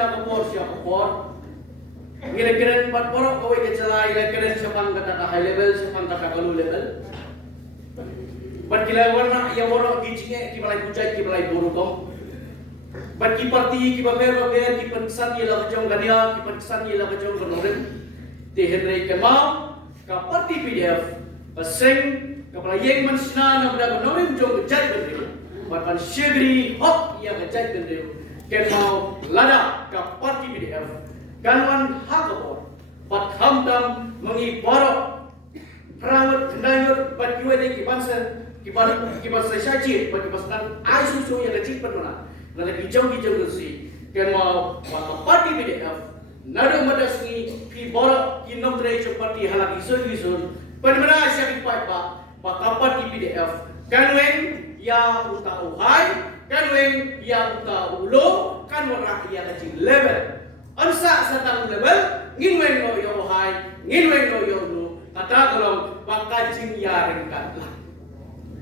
nak kapor siya kapor. Kira-kira pat porok kawai ke celai kira siya pang kata high level, siya pang kata low level. Pat kila warna yang borok gijingnya kibalai kucai kibalai boru tom. Pat ki parti ki baber ki pensan ye la kajong gadia ki pensan ye la kajong kanoren. Te Henry Kemau ka parti PDF paseng kapala yeng mansna na bada kanoren jong jai bendeu. Pat pan shegri hok ya jai bendeu. Kemau lada ka parti PDF. Kanwan hakapor pat hamdam mengi borok perawat kendayut pat kiwede ki bangsa syajir pat ki basnan ai susu yang kecil pernah nala kijong si ken mau wa parti PDF nado madasni ki borok ki nomtre parti halak isun permana syaki pat pa parti PDF kanwen ya utau hai kanwen ya utau ulo kanwa ya kecil level ansa satang level nginwen lo yo hai nginwen lo yo lu kata kalau pakajing ya rengkat lah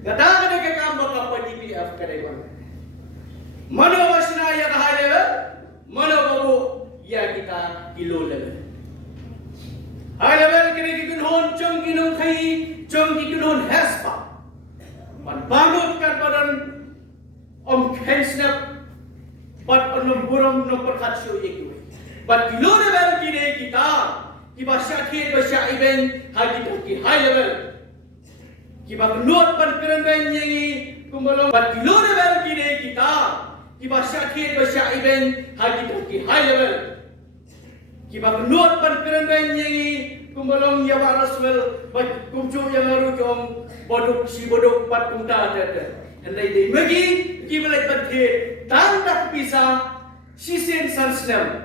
kata kada ke kamba kapal di PDF kada yon mana wasna ya high level mana babu ya kita kilo level high level kini kikunhon chong kinong khai chong kikunhon hespa pan bangut kan badan om kensnap pat onum buram no perkhatsyo yeku but kilo level kini kita kiba syakit basya event hagi ki high level kiba kenut pan keren ben yengi kumbalong but kilo level kini kita kiba syakit basya event hagi ki high level kiba kenut pan keren ben yengi kumbalong ya waraswel but kumcu yang aru jom boduk si boduk pat kumta ada hendai dei magi kiba lai pathe tandak bisa sisen sansnem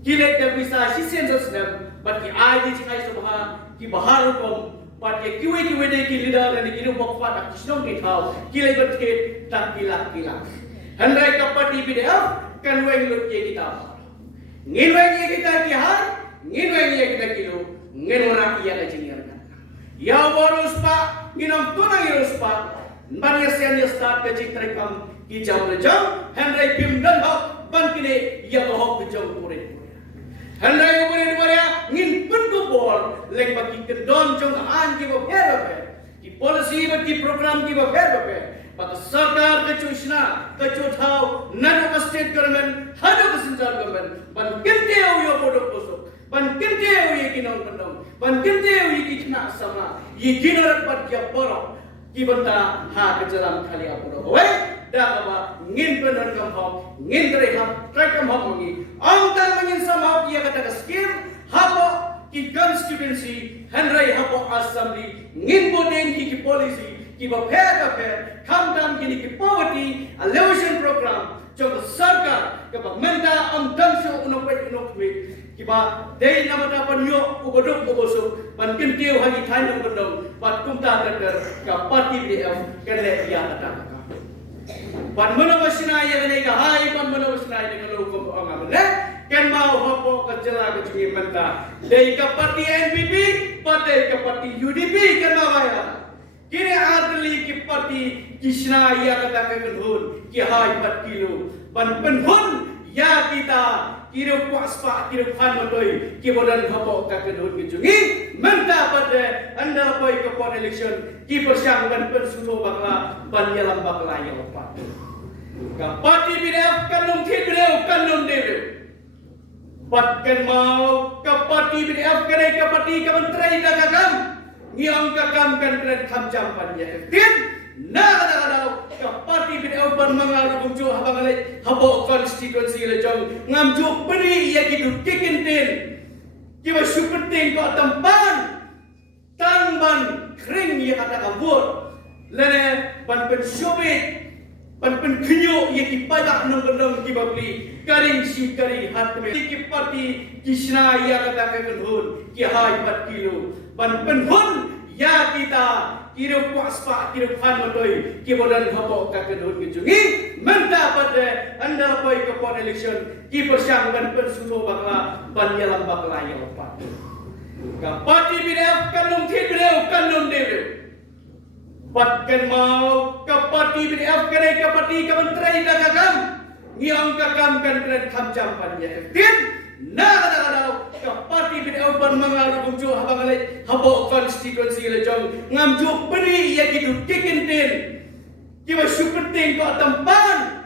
Kilet dan bisa sisen sesnem, bat ki aji cikai subha ki bahar hukum, bat ki kiwe de ki lidah dan ki rupa pat ak kisnong ki thau, kilet bat ki tak kilak. Handai kapati PDF kan weng lut ye kita. Ngin weng ye kita ki har, ngin weng ye kita kilo, ngin ora iya ka jingir kan. Ya borus pa, nginam tunang irus pa, ban yasian ya start ka jing trekam ki jam handai bim dan hok ban kini ya hok ke jam kurit. Handai ubare ngin pentu bol lek bagi kendon jong an ki baper ki policy bagi program ki baper pak sarkar ke chusna ke chothau nano ka state government hado ka central government ban kinte yo bodok bosok ban kinte yo kinong kendong ban kinte yo kitna sama ye kinarat bat ya borok ki banta ha ke jalan khali apuro hoy da ba ngin penan kam hok ngin tre ham try kam hok mangi ang tan mangin sama dia kata ke scheme hapo ki constituency handrai hapo assembly ngin bodeng ki policy ki ba pher kam dam kini ki poverty alleviation program jong sarkar ke ba menta am damsho unopet ki ba dei namata panyo ubodok ubosuk ban kin teu hagi thainam bendong bat kumta ter ka parti BDF kene dia kata pan manawasna ya ne ga hai pan manawasna ya ne ko angam ne ken mau hopo ke jela ke jungi menta dei ka parti NPP padai ka parti UDP ken mau ya kini adli ki parti kisna ya kata ke gendun ki hai 4 kilo pan penhun ya kita kira puaspa kira khan matoi ki bodan hopo ka gendun ke jungi menta pada anda poi ke pon election ki persyang ban persuno bakla ban yalam bakla ya opat ka parti BDF kanung thi BDF kanung dewe pat kan mau ka parti BDF kare ka parti ka menteri dagang ngiang ka kam kan kren kham jam pan ya tin na kada ka parti BDF ban mangal bungju habang ale habo constituency le jong ngamju peni ya kidu kikintin ki ba syukurting ko tampan tangban kring ya kata kabur lene ban pensyubit pan penkenyo ye ki pajak nong gendong ki babli karing si kari hat me ki parti kisna ya kata ke gendhun ki hai 4 kilo pan penhun ya kita kira puaspa kira khan matoi ki bodan hopo ka gendhun ki jungi menta pada anda poi ke pon election ki persyang dan persuno bakla ban yalam bakla ya opat ka parti BDF kanung thi BDF kanung dewe Patkan mau ke parti BDF kare ke parti kementerian dagang ngiyong kakam kan kren kam jampan ya tin na kadang ka parti PDF ban mangar kumju habang alay habo constituency le jong ngamju beri ya gitu kikintin kiba syukurting ko tampan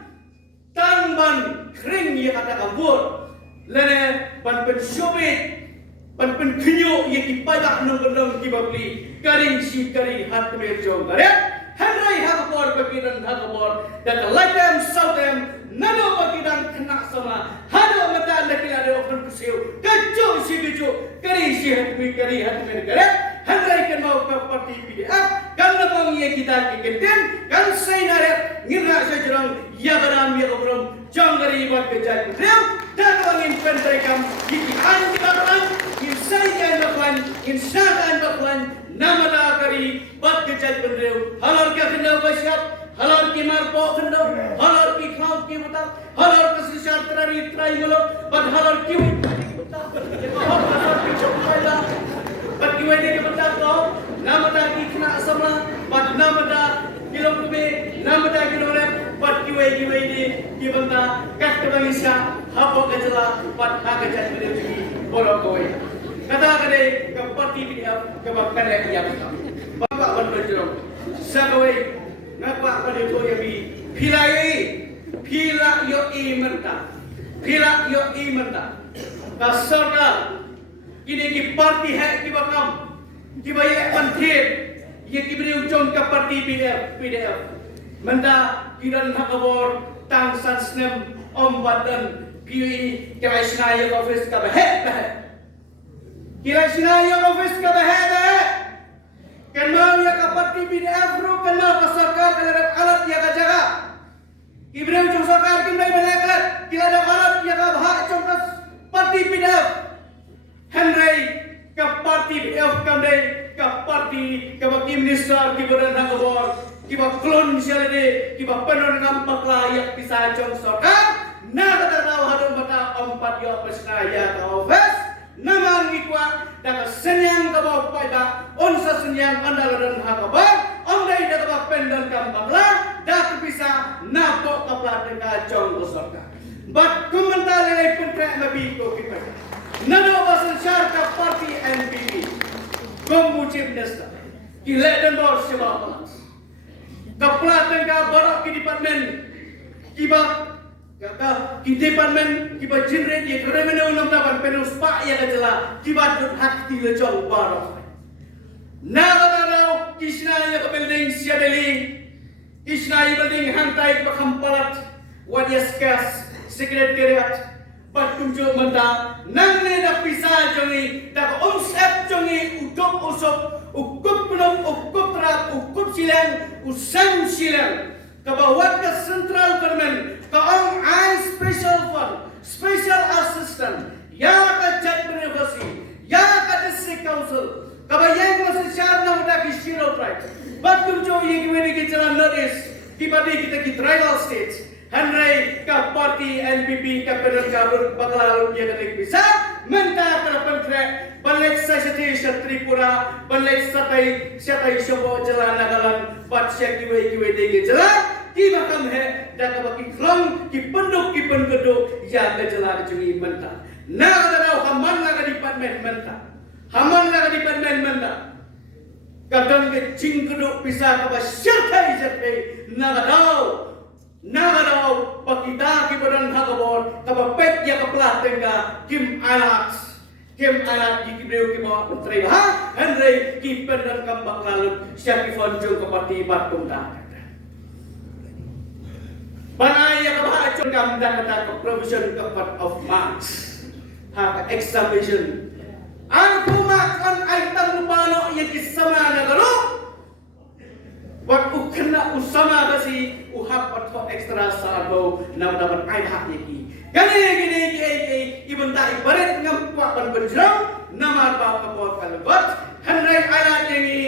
tanban kring ya kata kabur lene ban pensyubit ban penkenyo ya kipadak nang kiba beli karing si kari hat merjong garet Henry Hagabor bagidan Hagabor dan laitem sautem nado bagidan kena sama hado mata anda kila ada open kusiu kecu si kecu kari si hatmi kari hatmi garet Henry kan mau ke parti PDF kan namang ia kita kiketen kan saya naret ngira sejurang ya beram ya obrom jang dari buat kejat rew dan wangin pentrekam iki anti baklan in saya baklan in sakan baklan nama dah kari buat kejat rew halor ka kena basyap halor ki marpo kena halor ki kau ki mata halor ka sisar trari trai ngolo bad halor ki mata halor ki chokla bad ki wede ki mata ko nama dah ki kena sama bad nama dah kilom kube nama dah kilom bad ki wede ki mata kat bangisa hapo kejala bad ha kejat rew ki bolo kowe kata kade ke parti PDF ke bakal ia bapak ban berjerong sakawai ngapak pada ko yabi pila yo i menta kasarga ini ki parti hai ki bakam ki baye antip ye ki beri ujung ke parti PDF menta kiran hakabor tang san snem om badan PUI kira isnaya office ka bahe kira isnaya office ka bahe kenal ya ka parti PDF ro kenal ka sarkar kalarat alat ya ka jaga ibrahim jong sarkar kim dai balaklat kila da alat ya ka bha jong ka parti PDF henry ka parti PDF kam dai ka parti ka kim minister ki bodan hagor ki ba klon sialade ki ba penon kam pakla ya bisa jong sarkar na ka tahu hadon bata empat yo pesna ya ka office namang ikwa daga senyang ka ba paida onsa senyang andal dan hakabar ondai daga ba pendan kam bakla dak bisa napo ka platen ka jong kosorka bat komentar lelai pentra mabi ko kita nado basan syar ka parti NPP komujib nesta kile dan bor sebab ka platen ka barok ki department kiba kata ki department ki ba generate ye kremene ulam taban penus pa ya kajala ki ba dut hakti le jong barok na gadao kisna ya building siadeli kisna ya building hantai ba kampalat wadiaskas secretariat patum jo menta nang ne da pisa jongi da omsep jongi ukop usop ukup penom ukup trap ukup silang usang silang kabawat ke central government kaong I special fund special assistant ya ka chat university ya ka district council kabayang masih syar na udah ki zero tribe batum jo ye kwene ki jalan notice ki badi kita ki tribal states Henry ka parti NPP ka pedan ka bakal dia ka bisa menta ka pentre balik society Tripura balik satai shobo jalan nagalan pat sya kiwe dege jalan ki bakam he da ka baki klong ki penduk ya ka jalan jungi menta na da haman la ka department menta haman la ka department menta kadang ke cingkeduk bisa ka ba syartai Nagadao pakita ki badan hagabor kabapet ya kaplah tengga kim anak ki breu ki bawa menteri ha Henry ki pendan kambak lalut syaki fonjung ke parti batung ta banaya kabah acun kam dan kata provision kepat of marks ha examination aku makan aitan lubano yang kisama nagalo Wak ukena usama kasi uhap atau ekstra sarbo nam dapat ai hak yaki. Gini ibenta ibarat ngampak ban benjrong nama ba kapot kalbat hanrai ayat ini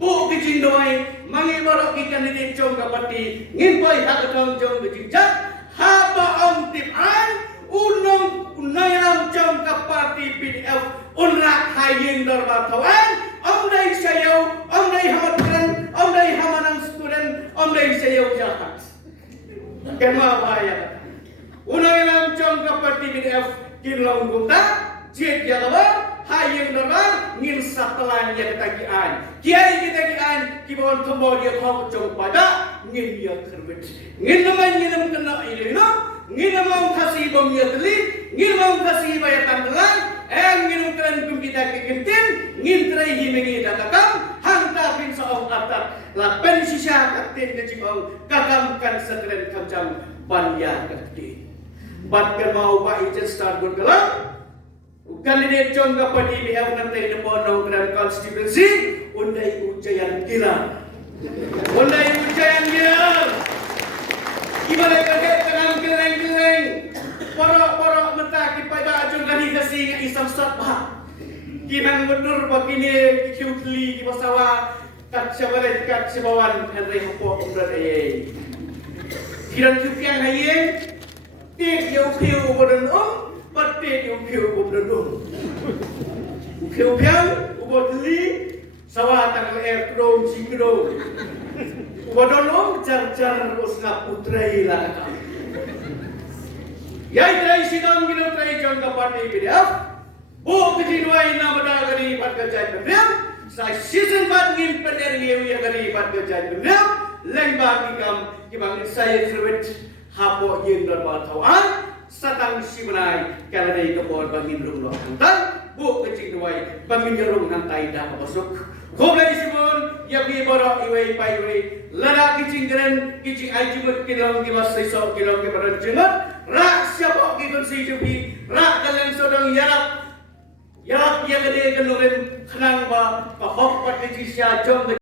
bu kijindoi mangi borok ki kandidat jong kapati ngimpoi hak tong jong bijak haba om tip an unong unayam jong kapati PDF unrak hayin darbat tawan om dai sayo om dai hamatran om dai hamanang student om dai sayo jahat kema bahaya Unang jong kapati BDF kinlong gumta jet ya kabar hayeng darbar ngin satelan ya ketagian kiai ketagian kibon tombol dia kau jong pada ngin ya kerbet ngin nam kena ini no ngin mau kasih bom ya teli ngin mau kasih bayar tanggalan ngin keren kita kekentin ngin terai himengi datakam hangta bin saong atat lapen sisa katin kecimong kakamkan sekeren kancam panya keketin batkan mau pak ijen start bergerak Kandidat jong kapati BF nanti depan Grand Constituency undai ujayan gila. Undai ujayan gila. Gimana kakek tenang geleng-geleng. Porok-porok mentah kipada jong kali kasih isam satbah. Kinang bener begini kiutli di pasawa kat syabalet kat syabawan Henry Hopo umrat ayai. Kirang kupiang ayai. Tik yau-piu bodan Pati yung kiu ubodon. Kiu piang ubodli sawah tanggal air drone singro. Ubodon jar usna putrai lah. Yai trai sidang gino trai jong kapati BDF. Bu kejinwai na madagari pat kajai BDF. Sa season bat ngin peder yewi agari pat kajai BDF. Lembang ikam kibangin saya serwet hapo yin darbar tawan. Satang simenai kalau dari kebor bangin rung lo hantai bu kecing duai bangin jerung hantai dah masuk kau dari simon ya bi borok iwei pai iwei lada kecing keren kecing aji mut kilong kimas sesok kilong kibaran cengat rak siapa kikun si jubi rak kalian sodong yarap ya gede kenurin kenang ba pahok pat kecing sia jom